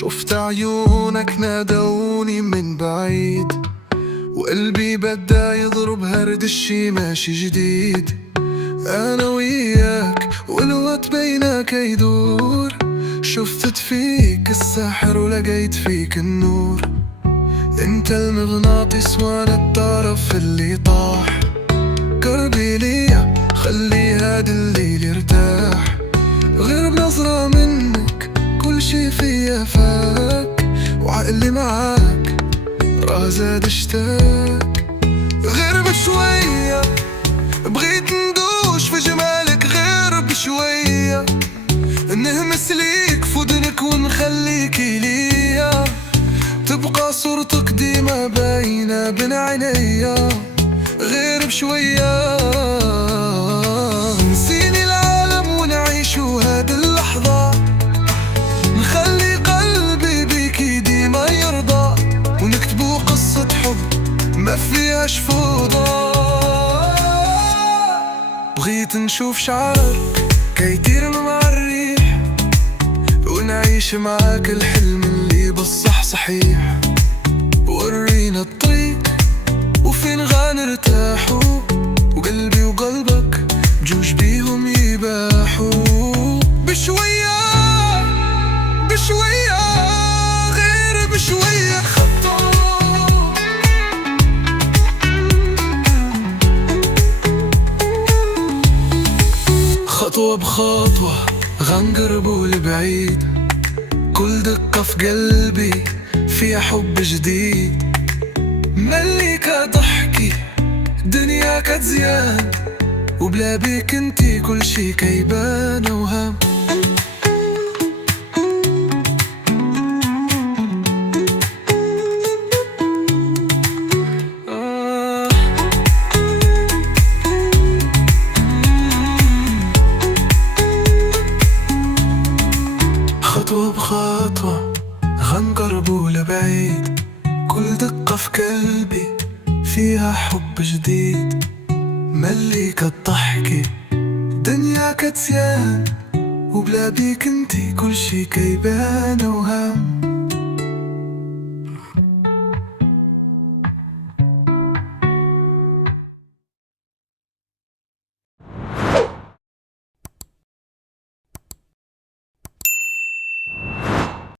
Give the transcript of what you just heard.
شفت عيونك نادوني من بعيد، وقلبي بدا يضرب هردشي ماشي جديد. أنا وياك والوقت بينك يدور، شفت فيك السحر ولقيت فيك النور. انت المغناطيس وانا الطرف اللي طاح، قربي ليا خلي هاد الليل يرتاح. غير بنظرة منك كل شي فيا فاك، وعقلي معاك راه زاد اشتاق. غير بشوية بغيت ندوش في جمالك، غير بشوية نهمس ليك فودنك ونخليكي ليا، تبقى صورتك ديما باينة بين عينيا. غير بشوية نسيني العالم ونعيش هاد اللحظة، نخلي قلبي بيكي ديما يرضى، ونكتبو قصة حب ما فيهاش فوضى. بغيت نشوف شعرك كي يطير مع الريح، ونعيش معاك الحلم اللي بالصح صحيح. ورينا الطريق وفين غنرتاحو، وقلبي وقلبك بجوج بيهم يباحو. بشوية بشوية غير بشوية خطوة بخطوة غنقربو لبعيد، كل دقة في قلبي فيها حب جديد. مليكة ضحكي دنيا كتزيان، وبلا بيك انتي كل شي كيبان وهام. خطوة بخطوة غنقربو لبعيد، كل دقة في قلبي فيها حب جديد. مليكة الضحكة دنيا كتسيان، وبلا بيك انتي كل شي كيبان وهام.